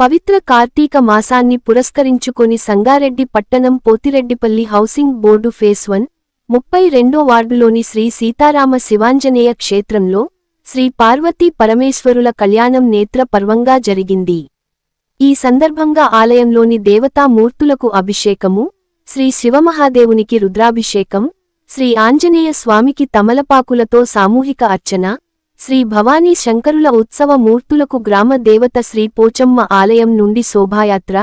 పవిత్ర కార్తీక మాసాన్ని పురస్కరించుకొని సంగారెడ్డి పట్టణం పోతిరెడ్డిపల్లి హౌసింగ్ బోర్డు ఫేస్ 1, 32 వార్డులోని శ్రీ సీతారామ శివాంజనేయ క్షేత్రంలో శ్రీ పార్వతీ పరమేశ్వరుల కళ్యాణం నేత్ర పర్వంగా జరిగింది. ఈ సందర్భంగా ఆలయంలోని దేవతామూర్తులకు అభిషేకము, శ్రీ శివమహాదేవునికి రుద్రాభిషేకం, శ్రీ ఆంజనేయ స్వామికి తమలపాకులతో సామూహిక అర్చన, శ్రీ భవానీ శంకరుల ఉత్సవ మూర్తులకు గ్రామ దేవత శ్రీ పోచమ్మ ఆలయం నుండి శోభాయాత్ర,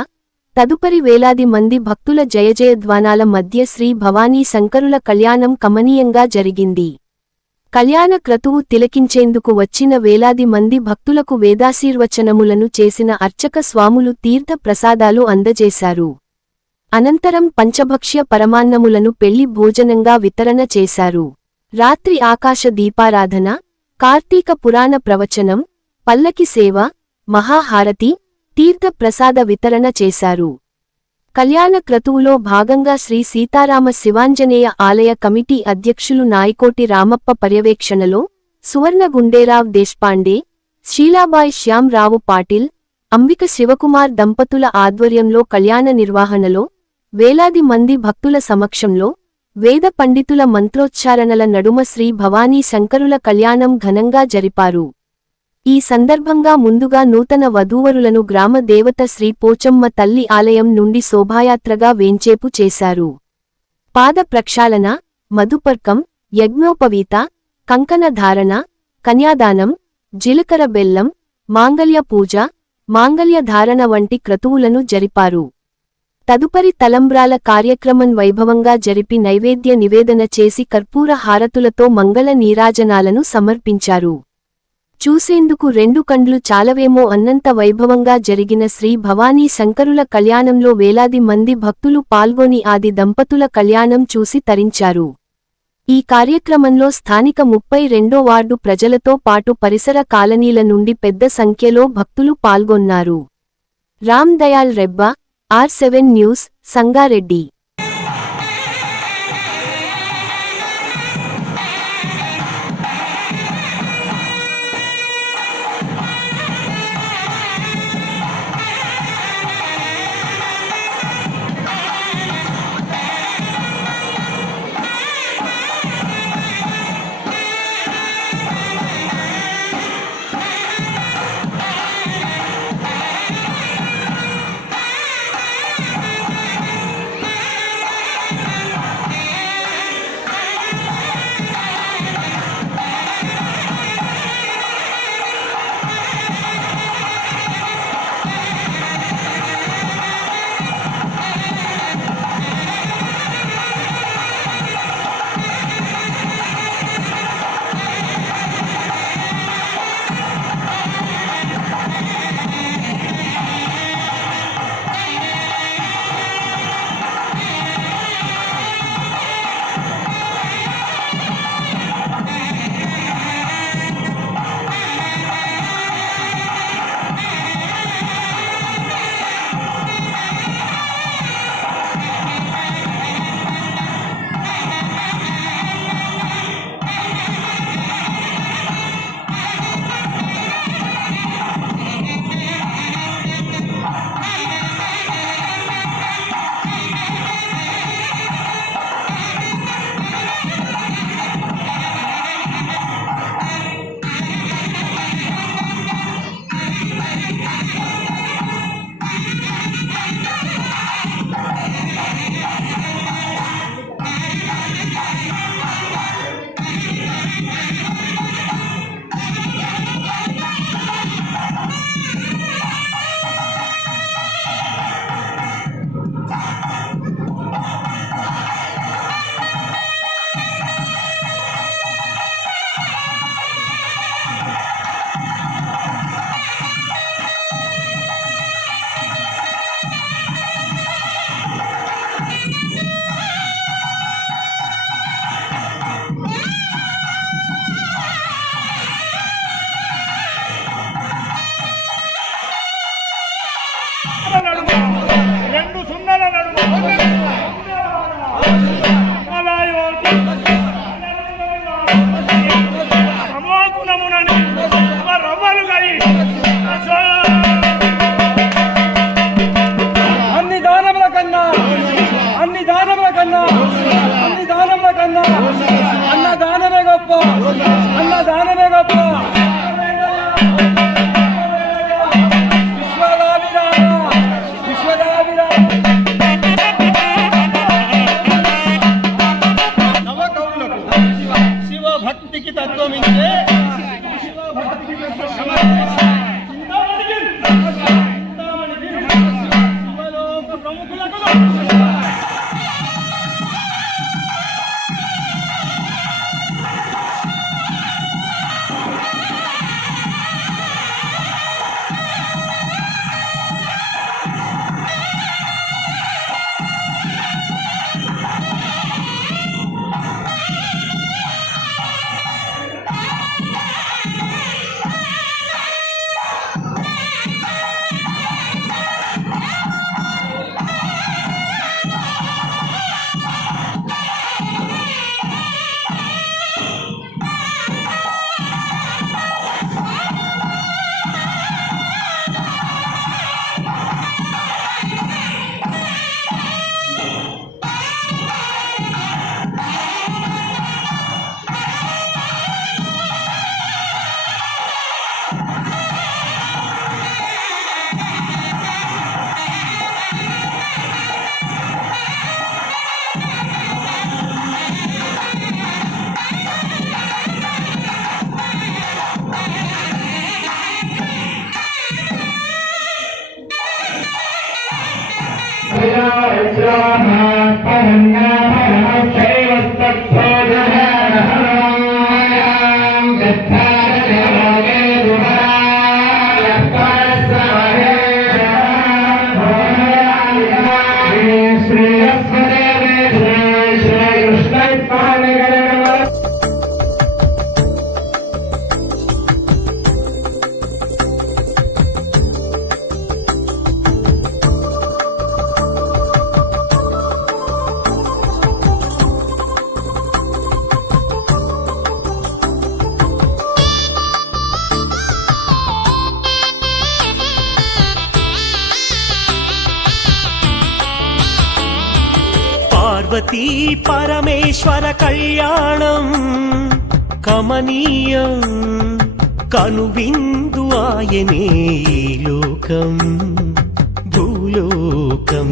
తదుపరి వేలాది మంది భక్తుల జయజయధ్వానాల మధ్య శ్రీ భవానీ శంకరుల కళ్యాణం కమనీయంగా జరిగింది. కళ్యాణ క్రతువు తిలకించేందుకు వచ్చిన వేలాది మంది భక్తులకు వేదాశీర్వచనములను చేసిన అర్చక స్వాములు తీర్థ ప్రసాదాలు అందజేశారు. అనంతరం పంచభక్ష్య పరమాన్నములను పెళ్లి భోజనంగా వితరణ చేశారు. రాత్రి ఆకాశ దీపారాధన, కార్తీక పురాణ ప్రవచనం, పల్లకి సేవ, మహాహారతి, తీర్థ ప్రసాద వితరణ చేశారు. కళ్యాణ క్రతువులో భాగంగా శ్రీ సీతారామ శివాంజనేయ ఆలయ కమిటీ అధ్యక్షులు నాయకోటి రామప్ప పర్యవేక్షణలో సువర్ణ గుండేరావ్ దేశ్పాండే, శీలాబాయ్ శ్యామ్ రావు పాటిల్, అంబిక శివకుమార్ దంపతుల ఆధ్వర్యంలో కళ్యాణ నిర్వహణలో వేలాది మంది భక్తుల సమక్షంలో వేద పండితుల మంత్రోచ్చారణల నడుమ శ్రీ భవానీ శంకరుల కళ్యాణం ఘనంగా జరిపారు. ఈ సందర్భంగా ముందుగా నూతన వధూవరులను గ్రామ దేవత శ్రీ పోచమ్మ తల్లి ఆలయం నుండి శోభాయాత్రగా వేంచేపు చేశారు. పాద ప్రక్షాళన, మధుపర్కం, యజ్ఞోపవీత, కంకణ ధారణ, కన్యాదానం, జీలకర్ర బెల్లం, మాంగళ్య పూజ, మాంగళ్య ధారణ వంటి క్రతువులను జరిపారు. తదుపరి తలంబ్రాల కార్యక్రమం వైభవంగా జరిపి నైవేద్య నివేదన చేసి కర్పూర హారతులతో మంగళ నీరాజనాలను సమర్పించారు. చూసేందుకు రెండు కండ్లు చాలవేమో అన్నంత వైభవంగా జరిగిన శ్రీ భవానీ శంకరుల కళ్యాణంలో వేలాది మంది భక్తులు పాల్గొని ఆది దంపతుల కళ్యాణం చూసి తరించారు. ఈ కార్యక్రమంలో స్థానిక 32వ వార్డు ప్రజలతో పాటు పరిసర కాలనీల నుండి పెద్ద సంఖ్యలో భక్తులు పాల్గొన్నారు. Ram Dayal Rebba, R7 news, Sangareddy. అమోఘునమునని రవ్వలుగా పార్వతీ పరమేశ్వర కళ్యాణం కమనీయం కనువిందు ఆయనే ఈ లోకం భూలోకం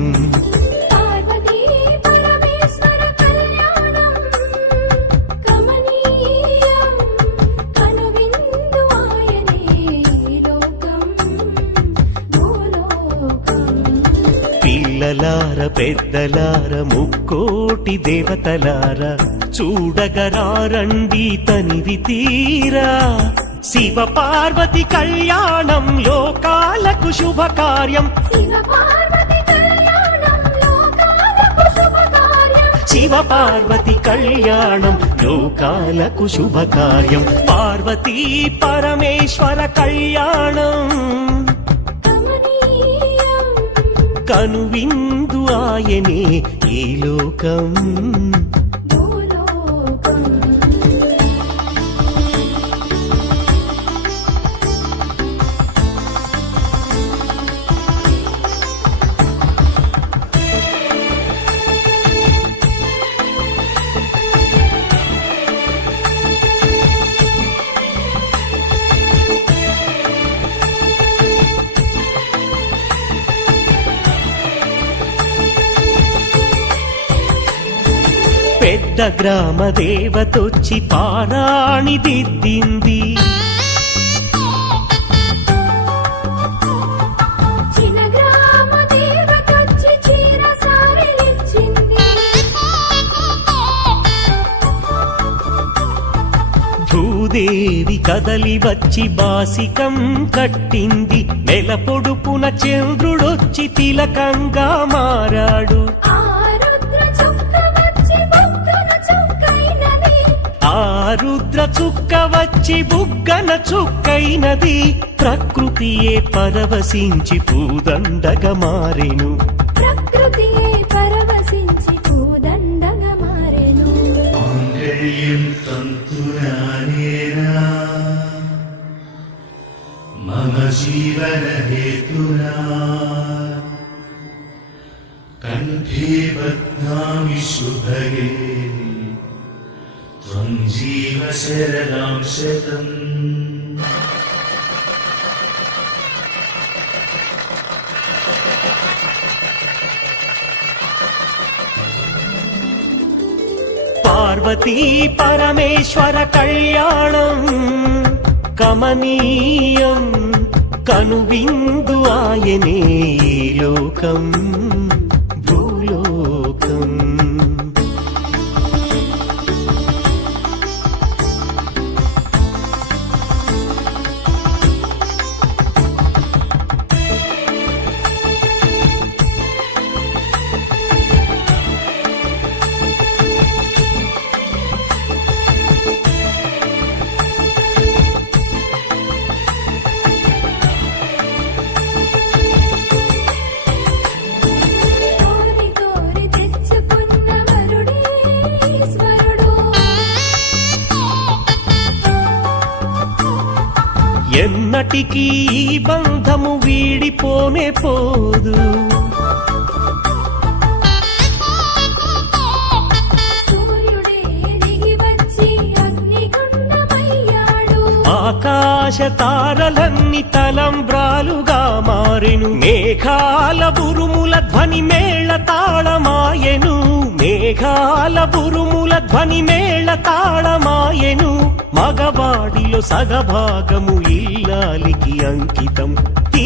పిల్లలార పెద్దలార ముక్కోటి దేవతలార చూడగరారండి తనివి తీరా శివ పార్వతి కళ్యాణం లోకాలకు శుభకార్యం శివ పార్వతి కళ్యాణం లోకాలకు శుభకార్యం పార్వతీ పరమేశ్వర కళ్యాణం కనువిందు ఆయనే ఈ లోకం పెద్ద గ్రామ దేవతొచ్చి పారాణి దిద్దింది భూదేవి కదలి వచ్చి బాసికం కట్టింది నెల పొడుపున చంద్రుడొచ్చి తిలకంగా మారాడు ఆ రుద్ర చుక్క వచ్చి బుగ్గన చుక్కైనది ప్రకృతియే పరవశించి పూదండగా మారెను మమ జీవన హేతునా కంఠే బధ్నామి శుభగే త్వం జీవ శరణాం శతం పార్వతీ పరమేశ్వర కళ్యాణం కమనీయం కనువిందు ఆయనే ఈ లోకం భూలోకం ఎన్నటికీ ఈ బంధము వీడిపోనే పోదు ఆకాశ తారలన్నీ తలంబ్రాలుగా మారెను, మేఘాల బురుముల ధ్వని మేళ తాళమాయెను, మేఘాల బురుముల ధ్వని మేళ తాళమాయెను. మగవాడిలో సగభాగము ఇల్లాలికి అంకితం,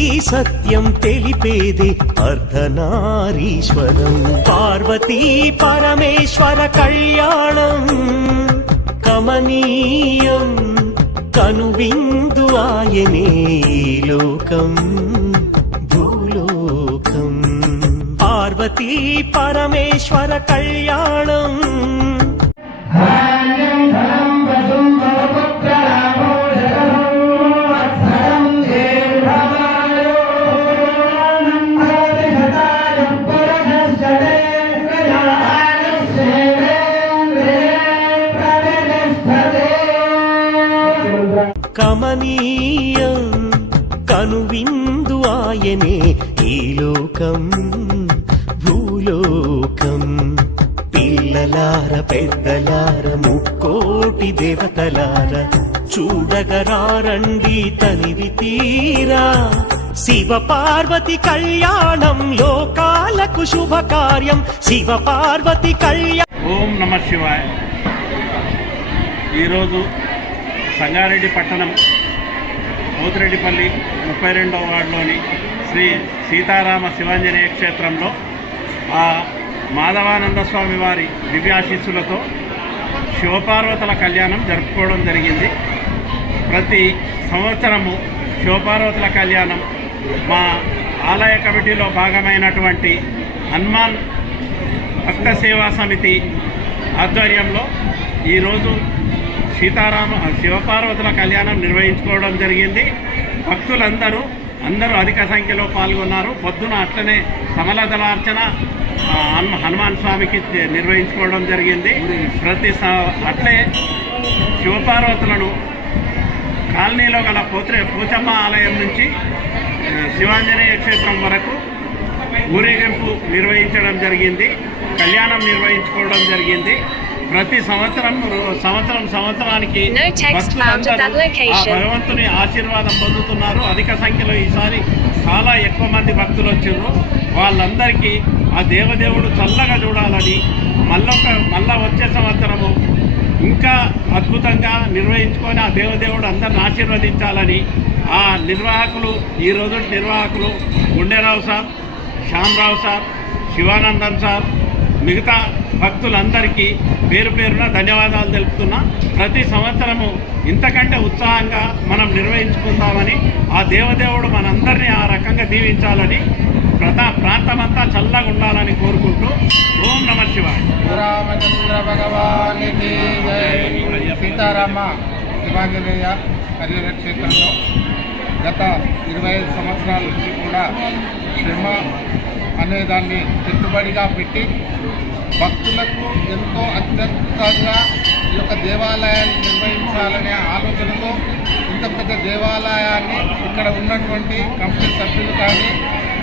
ఈ సత్యం తెలిపేదే అర్ధనారీశ్వరం. పార్వతీ పరమేశ్వర కళ్యాణం కమనీయం, కనువిందు ఆయనే ఈ లోకం భూలోకం. పార్వతీ పరమేశ్వర కళ్యాణం. కమనీయం కనువిందు ఆయనే ఈ లోకం భూలోకం. పిల్లలార పెద్దలార ముక్కోటి దేవతలార చూడగరారండి తనివి తీరా. శివ పార్వతి కళ్యాణం లోకాలకు శుభకార్యం, శివ పార్వతి కళ్యాణం. ఓం నమ శివాయ. ఈరోజు సంగారెడ్డి పట్టణం పోతిరెడ్డిపల్లి 32వ వార్డులోని శ్రీ సీతారామ శివాంజనేయ క్షేత్రంలో ఆ మాధవానంద స్వామి వారి దివ్యాశీస్సులతో శివపార్వతుల కళ్యాణం జరుపుకోవడం జరిగింది. ప్రతి సంవత్సరము శివపార్వతుల కళ్యాణం మా ఆలయ కమిటీలో భాగమైనటువంటి హనుమాన్ భక్త సేవా సమితి ఆధ్వర్యంలో ఈరోజు శివపార్వతుల కళ్యాణం నిర్వహించుకోవడం జరిగింది. భక్తులందరూ అధిక సంఖ్యలో పాల్గొన్నారు. పొద్దున అట్లనే కమలదళార్చన హనుమాన్ స్వామికి నిర్వహించుకోవడం జరిగింది. అట్లే శివపార్వతులను కాలనీలో గల పోచమ్మ ఆలయం నుంచి శివాంజనేయ క్షేత్రం వరకు ఊరేగింపు నిర్వహించడం జరిగింది. కళ్యాణం నిర్వహించుకోవడం జరిగింది. ప్రతి సంవత్సరానికి భగవంతుని ఆశీర్వాదం పొందుతున్నారు. అధిక సంఖ్యలో ఈసారి చాలా ఎక్కువ మంది భక్తులు వచ్చారు. వాళ్ళందరికీ ఆ దేవదేవుడు చల్లగా చూడాలని మళ్ళా వచ్చే సంవత్సరము ఇంకా అద్భుతంగా నిర్వహించుకొని ఆ దేవదేవుడు అందరిని ఆశీర్వదించాలని ఆ నిర్వాహకులు ఈరోజు నిర్వాహకులు Gunderao sir, Shyamrao sir, Shivanandan sir, మిగతా భక్తులందరికీ పేరు పేరున ధన్యవాదాలు తెలుపుతున్నా. ప్రతి సంవత్సరము ఇంతకంటే ఉత్సాహంగా మనం నిర్వహించుకుందామని ఆ దేవదేవుడు మనందరినీ ఆ రకంగా దీవించాలని ప్రాంతమంతా చల్లగా ఉండాలని కోరుకుంటూ ఓం నమ శివాయ. రామచంద్ర భగవానికి సీతారామ శివాంజనేయ కళ్యాణ క్షేత్రంలో గత 25 సంవత్సరాల నుంచి కూడా శ్రమ అనేదాన్ని పెట్టుబడిగా పెట్టి భక్తులకు ఎంతో అత్యంతంగా ఈ యొక్క దేవాలయాన్ని నిర్వహించాలనే ఆలోచనతో ఇంత పెద్ద దేవాలయాన్ని ఇక్కడ ఉన్నటువంటి కమిటీ సభ్యులు కానీ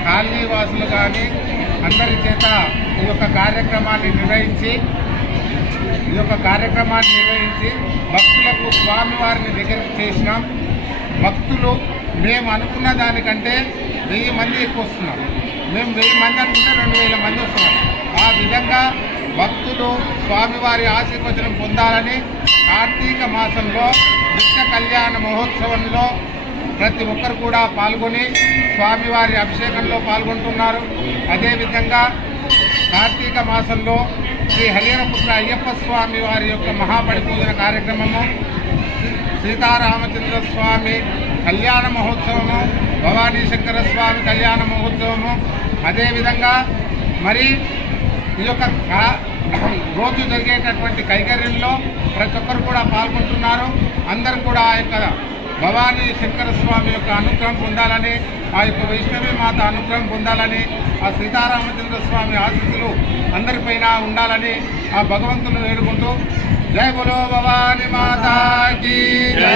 కాలనీ వాసులు కానీ అందరి చేత ఈ యొక్క కార్యక్రమాన్ని నిర్వహించి భక్తులకు స్వామివారిని దగ్గరికి చేసినాం. భక్తులు మేము అనుకున్న దానికంటే 1000 మంది ఎక్కువ వస్తున్నాం. మేము 1000 మంది అనుకుంటే 2000 మంది వస్తున్నాం. ఆ విధంగా భక్తులు స్వామివారి ఆశీర్వచనం పొందాలని కార్తీక మాసంలో నిత్య కళ్యాణ మహోత్సవంలో ప్రతి ఒక్కరు కూడా పాల్గొని స్వామివారి అభిషేకంలో పాల్గొంటున్నారు. అదేవిధంగా కార్తీక మాసంలో శ్రీ హరిహరపుత్ర అయ్యప్ప స్వామి వారి యొక్క మహాబడి పూజన కార్యక్రమము, సీతారామచంద్ర స్వామి కళ్యాణ మహోత్సవము, భవానీ శంకర స్వామి కళ్యాణ మహోత్సవము, అదేవిధంగా మరి ఈ యొక్క రోజు జరిగేటటువంటి కైంకర్యంలో ప్రతి ఒక్కరు కూడా పాల్గొంటున్నారు. అందరూ కూడా ఆ యొక్క భవానీ శంకర స్వామి యొక్క అనుగ్రహం పొందాలని, ఆ యొక్క వైష్ణవి మాత అనుగ్రహం పొందాలని, ఆ సీతారామచంద్ర స్వామి ఆశీస్సులు అందరిపైన ఉండాలని ఆ భగవంతుని వేడుకుంటూ జై బోలో భవానీ మాతాకి జై.